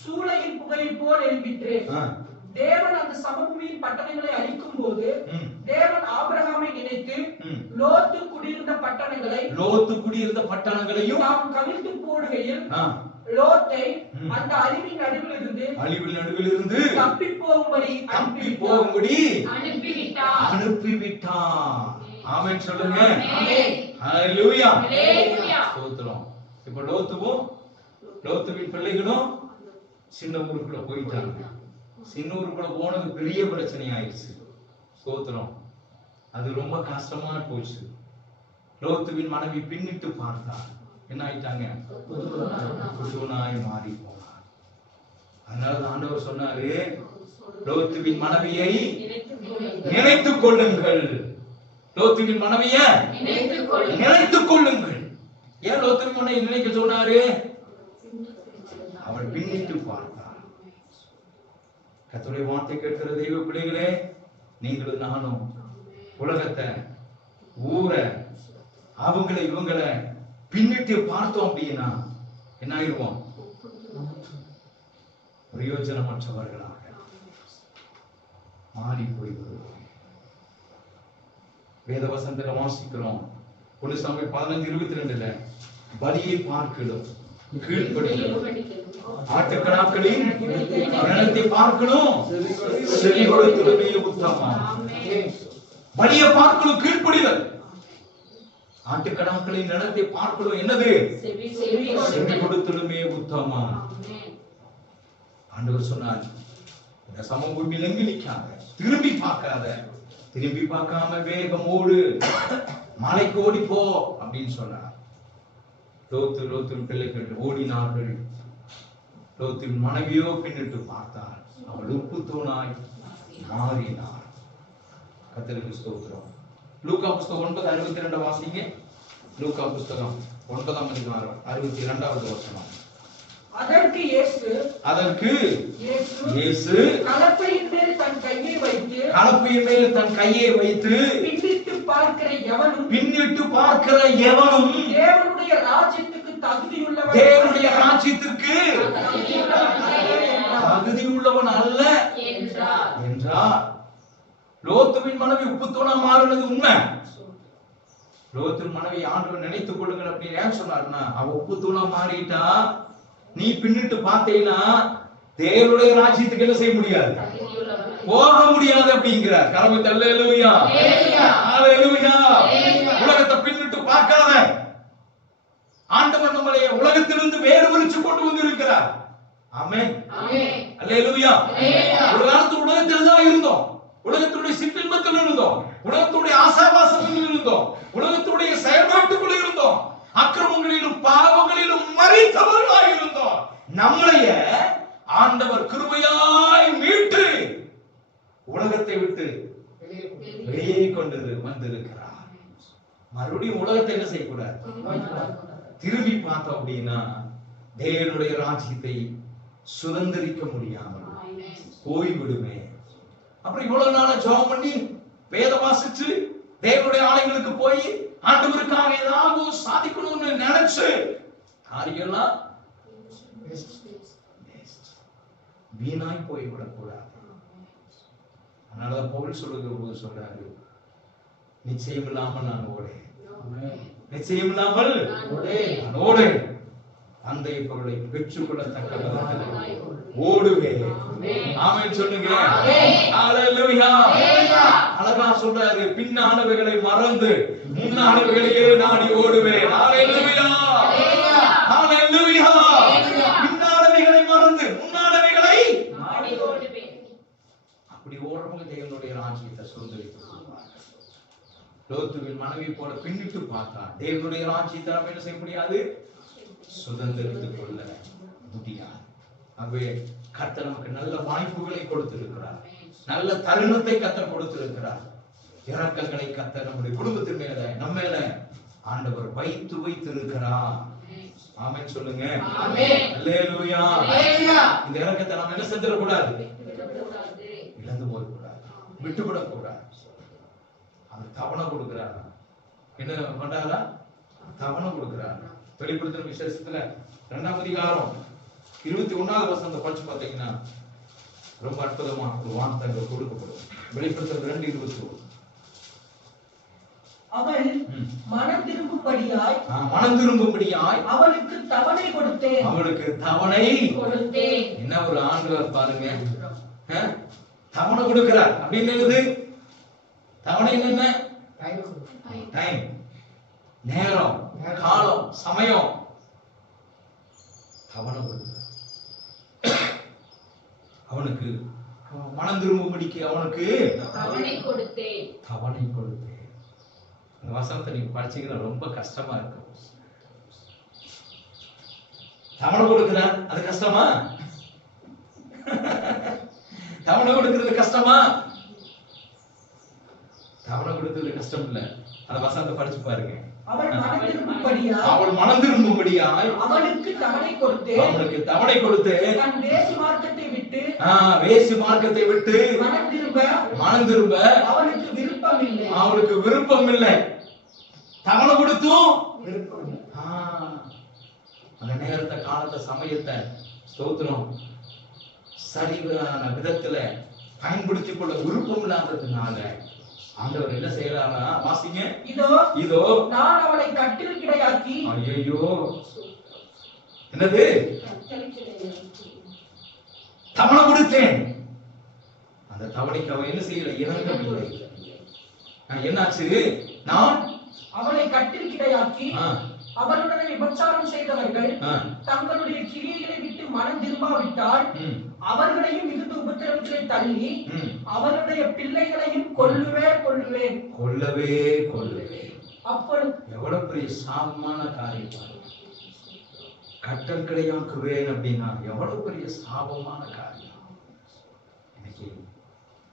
சூளையின் புகையை போல் எழும்பிற்று. தேவன் அந்த சமபூமியின் பட்டணங்களை அழிக்கும் போது தேவன் ஆபிரகாமை நினைத்து லோத்து குடியிருந்த பட்டணங்களையும் நாம் கவிழ்த்து போடுகையில் லோத்தை அந்த அழிவின் நடுவிலிருந்து தப்பி போகும்படி அனுப்பிவிட்டான். ஆமென் சொல்லுங்க. ஹல்லேலூயா. ஸ்தோத்திரம். இப்ப லோத்துவின் பிள்ளைகளும் சின்ன ஊருக்குள்ள போயிட்டாங்க. சின்ன ஊருக்குள்ள போனது பெரிய பிரச்சனை ஆயிடுச்சு. ஸ்தோத்திரம். அது ரொம்ப கஷ்டமா போச்சு. லோத்துவின் மனைவி பின்னிட்டு பார்த்தார், என்ன ஆயிட்டாங்க? புதுனாய் மாறி போனார். அதனால ஆண்டவர் சொன்னாரு, லோத்துவின் மனைவியை நினைத்துக் கொள்ளுங்கள். லோத்துவின் மனைவியை நினைத்துக் கொள்ளுங்கள். ஏன் லோத்துவின் மனைவியை நினைக்க சொன்னாரு? அவள் பின்னிட்டு பார்த்தார். கர்த்தருடைய வார்த்தை கேட்கிற தெய்வ பிள்ளைகளே, நீங்களும் நானும் உலகத்தை, ஊரை, அவங்களை இவங்களை பின்னிட்டு பார்த்தோம் அப்படின்னா என்ன ஆயிடுவோம்? பிரயோஜனமற்றவர்களாக மாறி போய்விடுவோம். வேதவசனத்துல வாசிக்கிறோம், 1:15-22 பலியை பார்க்கலும் கீழ்ப்படிதலும் ஆட்டுக்கடாக்களின் மரணத்தை பார்க்கணும் செவி கொடுத்தலுமே உத்தமம். பலியை பார்க்கணும் கீழ்ப்படிதல், ஆட்டுக்கடாக்களின் நடத்தை பார்க்கணும் என்னது? செவி கொடுத்தலுமே உத்தமம். ஆண்டவர் சொன்னார், இந்த சமபூமியில் எங்கு நிற்காத, திரும்பி பார்க்காம வேகமோடு மலைக்கு ஓடி போ அப்படின்னு சொன்னார். லோத்துவின் பிள்ளைகள் ஓடினார்கள். லோத்துவின் மனைவியோ பின்னிட்டு பார்த்தார், அவள் உப்பு தூணாய் மாறினார். கர்த்தருக்கு ஸ்தோத்திரம். லூக்கா புஸ்தகம் 9:62 வாசிங்க. லூக்கா புஸ்தகம் 9:62 வசனம். அதற்கு இயேசு கலப்பையின் மேல் தன் கையை வைத்து பின்னிட்டு பார்க்கிற எவனும் தேவனுடைய ராஜ்யத்துக்கு தகுதியுள்ளவன் அல்ல என்றார். லோத்துவின் மனைவி உப்புத்தூணா மாறினது உண்மை. லோத்தின் மனைவி ஆண்டவர் நினைத்துக் கொள்ளுங்கள் அப்படின்னு ஏன் சொன்னார்னா, அவ உப்புத்தூணா மாறிட்டா நீ பின்னிட்டு பார்த்தீங்கன்னா தேவனுடைய ராஜ்யத்துக்கு என்ன செய்ய முடியாது, போக முடியாது அப்படிங்கிறார். கரமத்தை அல்லேலூயா, அல்லேலூயா. உலகத்தை பின்னிட்டு பார்க்காத, ஆண்டவர் நம்மளை உலகத்திலிருந்து வேறு விரிச்சு கொண்டு வந்து இருக்கிறார். ஆமென், அல்லேலூயா. ஒரு காலத்து உலகத்தில் தான் இருந்தோம், உலகத்துடைய சிற்றின்பத்தில் இருந்தோம், உலகத்துடைய ஆசாபாசத்தில் இருந்தோம், உலகத்துடைய செயல்பாட்டுக்குள்ள இருந்தோம், அக்கிரமங்களிலும் பாவங்களிலும் மறித்தவர்களாக இருந்தோம். நம்மளைய ஆண்டவர் கிருபையாய் மீட்டு உலகத்தை விட்டு வெளியே கொண்டு வந்திருக்கிறார். மறுபடியும் உலகத்தை என்ன செய்யக்கூடாது, திரும்பி பார்த்தோம் அப்படின்னா தேவனுடைய ராஜ்யத்தை சுதந்திரிக்க முடியாமல் போய்விடுமே. அப்புறம் இவ்வளவு நாள ஜெபம் பண்ணி வேத வாசிச்சு தேவனுடைய ஆலயங்களுக்கு போய் ஆண்டவருக்காக ஏதாவது சாதிக்கணும்னு நினைச்சு காரியெல்லாம் வீணாய் போய்விடக்கூடாது. அதனால பவுல் சொல்லுகிற போது சொல்றாரு, நிச்சயம் இல்லாமல் நான் ஓடேன், நிச்சயம் இல்லாமல் நான் ஓடேன், அந்த பொருளை பெற்றுக்கொள்ளத்தக்க ஓடுவேன். ஆமென் சொல்லுங்க. அல்லேலூயா. அழகா சொல்றாரு, பின்னானவைகளை மறந்து முன்னானவைகளையே நாடி ஓடுவேன். அல்லேலூயா, அல்லேலூயா. பின்னானவைகளை மறந்து முன்னானவைகளை நாடி ஓடுவேன். அப்படி ஓடுறவங்க தேவனுடைய ராஜ்யத்தை சுதந்திரித்துக் கொள்வார்கள். லோத்துவின் மனைவி போல பின்னிட்டு பார்த்தா தேவனுடைய ராஜ்யத்தை நம்ம என்ன செய்ய முடியாது, சுதந்திரித்துக் கொள்ள முடியாது. ஆகவே கர்த்தர் நமக்கு நல்ல வாய்ப்புகளை கொடுத்திருக்கிறார், நல்ல தருணத்தை கர்த்தர் கொடுத்திருக்கிறார். இரக்கங்களை கர்த்தர் நம்முடைய குடும்பத்தின் மேல நம்ம மேல ஆண்டவர் வைத்திருக்கிறார். ஆமென் சொல்லுங்க. அல்லேலூயா. இந்த இரக்கத்தை நம்ம என்ன செஞ்சிடக்கூடாது, இழந்து போகக்கூடாது, விட்டுவிடக் கூடாது. அவர் தவணை கொடுக்கிறார். என்ன பண்றாரா, தவணை கொடுக்கிறார். வெளிப்படுத்தின விசேஷத்துல 2ஆம் அதிகாரம் 21வது வசனத்தை படிச்சு பார்த்தீங்கன்னா ரொம்ப அற்புதமா ஒரு வார்த்தை கொடுக்கப்படும். வெளிப்படுத்தின 2:21. அவன் மனம் திரும்பும்படியாய் அவளுக்கு தவணை கொடுத்தேன், அவளுக்கு தவணை கொடுத்தேன். என்ன ஒரு ஆண்டவர் பாருங்க, தவணை கொடுக்கிறார் அப்படின்னு. தவணை என்ன, டைம், நேரம், காலம், சமயம். தவணை கொடுக்கிறார். அவனுக்கு மனம் திரும்பும்படிக்கு அவனுக்கு தவணை கொடுத்தேன். இந்த வசனத்தை நீங்க படிச்சீங்கன்னா ரொம்ப கஷ்டமா இருக்கும். தவணை கொடுக்கிறார், அது கஷ்டமா? தவணை கொடுக்கிறது கஷ்டமா? தவணை கொடுக்கிறது கஷ்டம் இல்ல. அந்த வசனத்தை படிச்சு பாருங்க. அவள் மனம் திரும்பும்படியாய் அவனுக்கு தவணை கொடுத்து தன் வேசி மார்க்கத்தை விட்டு மனம் திரும்ப அவனுக்கு விருப்பம் இல்லை. தவணை கொடுத்தும் அந்த நேரத்தை, காலத்தை, சமயத்தை ஸ்தோத்திரம் சரியான விதத்துல பயன்படுத்திக் கொள்ள விருப்பம் இல்லாததுனால ஆண்டவர் என்ன செய்யறாரா, வாசிங்க. இதோ நான் அவளை கட்டில் கிடையாக்கி. ஐயோ, என்னது, தவணை கொடுத்தேன். அந்த தவணைக்கு அவன் என்ன செய்யல, இறங்கவில்லை. என்னாச்சு, நான் அவளை கட்டில் கிடையாக்கி அவளுடன் விபச்சாரம் செய்தவர்கள் தங்களுடைய கிரியைகளை விட்டு மனம் திரும்பாவிட்டால் அவர்களையும் மிகுந்த உபத்திரவத்திலே தள்ளி அவருடைய பிள்ளைகளையும் கொல்லுவேன். அப்பொழுது எவ்வளவு பெரிய சாபமான காரியம். கட்டல் கிடையாக்குவேன் அப்படின்னா எவ்வளவு பெரிய சாபமான காரியம். இன்னைக்கு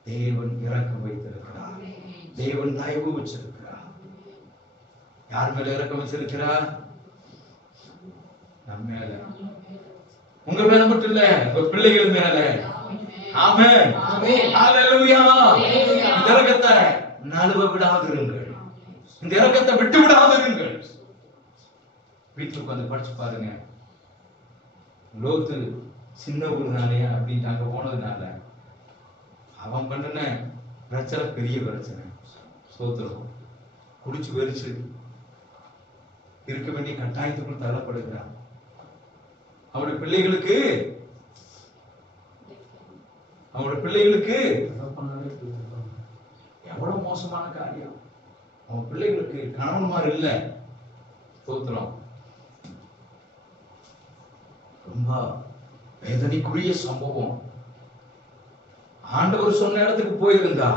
தேவன் இரக்கம் வைத்திருக்கிறார், தேவன் தயவு வச்சிருக்கிறார். யார் மேல இரக்கம் வச்சிருக்கிறார்? நம்ம மேல. உங்க மேல மட்டும் இல்ல, உங்க பிள்ளைகள் மேல. ஆமென். ஹalleluya. இந்த இரக்கத்தை நழுவ விடாதிருங்கள். இந்த இரக்கத்தை விட்டு விடாதிருங்கள். வீட்டுக்கு வந்து படிச்சு பாருங்க. லோத்து சின்ன ஊர் தானே அப்படின்னு அங்க போனதுனால அவன் பண்ணின பிரச்சனை பெரிய பிரச்சனை. சோத்திரம். குடிச்சு வெறிச்சு இருக்க வேண்டிய கட்டாயத்துக்குள் தள்ளப்படுகிறான். அவருடைய பிள்ளைகளுக்கு எவ்வளவு மோசமான காரியம். அவன் பிள்ளைகளுக்கு கணவன்மார் இல்ல. சோத்திரம். ரொம்ப வேதனைக்குரிய சம்பவம். ஆண்டவர் சொன்ன இடத்துக்கு போயிருந்தா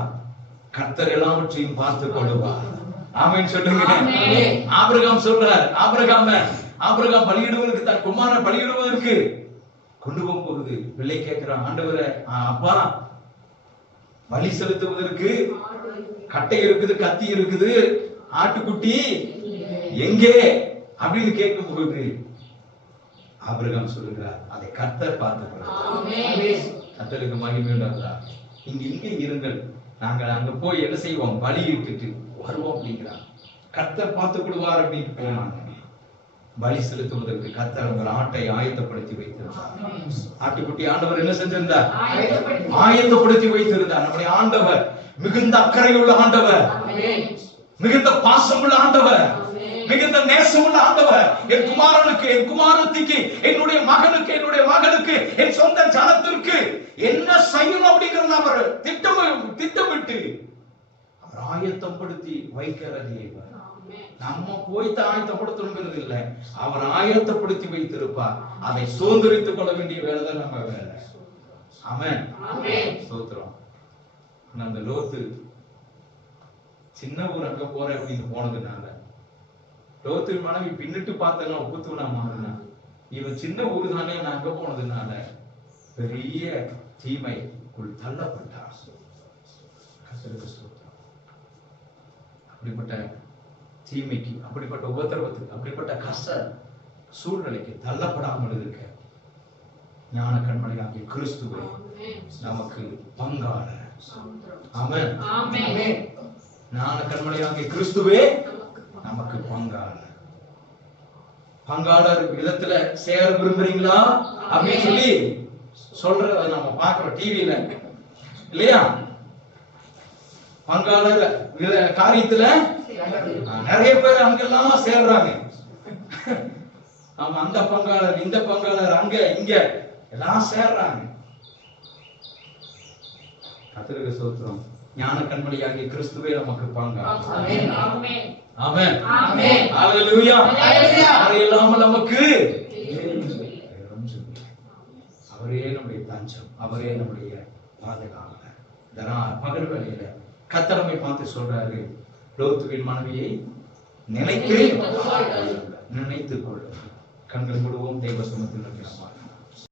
கர்த்தர் எல்லாவற்றையும் பார்த்து கொள்வார். ஆமென் சொல்லுங்க. ஆபிரகாம் சொல்றார், ஆபிரகாம் பலியிடுவதற்கு தன் குமாரனை பலியிடுவதற்கு கொண்டு போகுது. பிள்ளை கேட்கிறான், ஆண்டவரே அப்பா பலி செலுத்துவதற்கு கட்டை இருக்குது, கத்தி இருக்குது, ஆட்டுக்குட்டி எங்கே அப்படின்னு கேட்கும் போது ஆபிரகாம் சொல்லுகிறார், அதை கர்த்தர் பார்த்துக்கிறார். கர்த்தருக்கு மகிமை உண்டாகுதா. இங்கே இருங்கள், நாங்கள் அங்க போய் என்ன செய்வோம், பலியிட்டுட்டு வருவோம் அப்படிங்கிறார். கர்த்தர் பார்த்துக் கொள்வார் அப்படின்னு போனாங்க. பலி செலுத்துவதற்கு கர்த்தர் ஒரு ஆட்டை ஆயத்தப்படுத்தி வைத்திருந்தார். ஆட்டுக்குட்டி ஆண்டவர் என்ன செஞ்சிருந்தார், ஆயத்தப்படுத்தி வைத்திருந்தார். நம்முடைய ஆண்டவர் மிகுந்த அக்கறை உள்ள ஆண்டவர், மிகுந்த பாசம் உள்ள ஆண்டவர், மிகுந்த நேசம் உள்ள ஆண்டவர். என் குமாரனுக்கு, என் குமாரத்திக்கு, என்னுடைய மகனுக்கு, என்னுடைய மகளுக்கு, என் சொந்த ஜனத்திற்கு என்ன செய்யணும் அப்படிங்கறத அவர் திட்டமிட்டு அவர் ஆயத்தப்படுத்தி வைக்கிறது. நம்ம போய் ஆயத்தப்படுத்தணுங்கிறது இல்ல, அவர் ஆயத்தப்படுத்தி வைத்திருப்பார். அதை சுதந்திரித்துக் கொள்ள வேண்டிய வேலைதான் நம்ம வேலை. ஆமென். ஸ்தோத்திரம். அந்த லோத்து சின்ன ஊர் அங்க போற அப்படின்னு போனதுனால லோத்து மனைவி பின்னிட்டு பார்த்தா ஒப்புத்துவனா மாறினா. இவன் சின்ன ஊர் தானே அங்க போனதுனால பெரிய தீமைக்குள் தள்ளப்பட்டார். அப்படிப்பட்ட தீமைக்கு, அப்படிப்பட்ட உபத்திரவத்துக்கு, அப்படிப்பட்ட கஷ்ட சூழ்நிலைக்கு தள்ளப்படாமல் இருக்க ஞான கண்மணியாகிய கிறிஸ்துவை நமக்கு பங்காளர். ஆமென். ஞான கண்மணியாகிய கிறிஸ்துவே நமக்கு பங்காளர் விதத்துல சேர விரும்புறீங்களா அப்படின்னு சொல்லி சொல்றத நம்ம பாக்குறோம் டிவியில இல்லையா. பங்காளர் காரியத்துல நிறைய பேர் அங்கெல்லாம் சேர்றாங்க. ஆமா, அந்த பங்காளர், இந்த பங்காளர், அங்க இங்க எல்லாம் சேர்றாங்க. கர்த்தருக்கு ஸ்தோத்திரம். ஞான கண்மணியாகிய கிறிஸ்துவே நமக்கு பங்காளர். ஆமென். ஹalleluya. அவர் இல்லாமல் நமக்கு அவரே நம்முடைய தஞ்சம், அவரே நம்முடைய பாதுகாவலர். பகல் வேளையில கர்த்தரை பார்த்து சொல்றாரு, லோத்துவின் மனைவியை நினைத்துக் கொள். கண்கள் மூடுவோம். தெய்வ சமூகத்தில்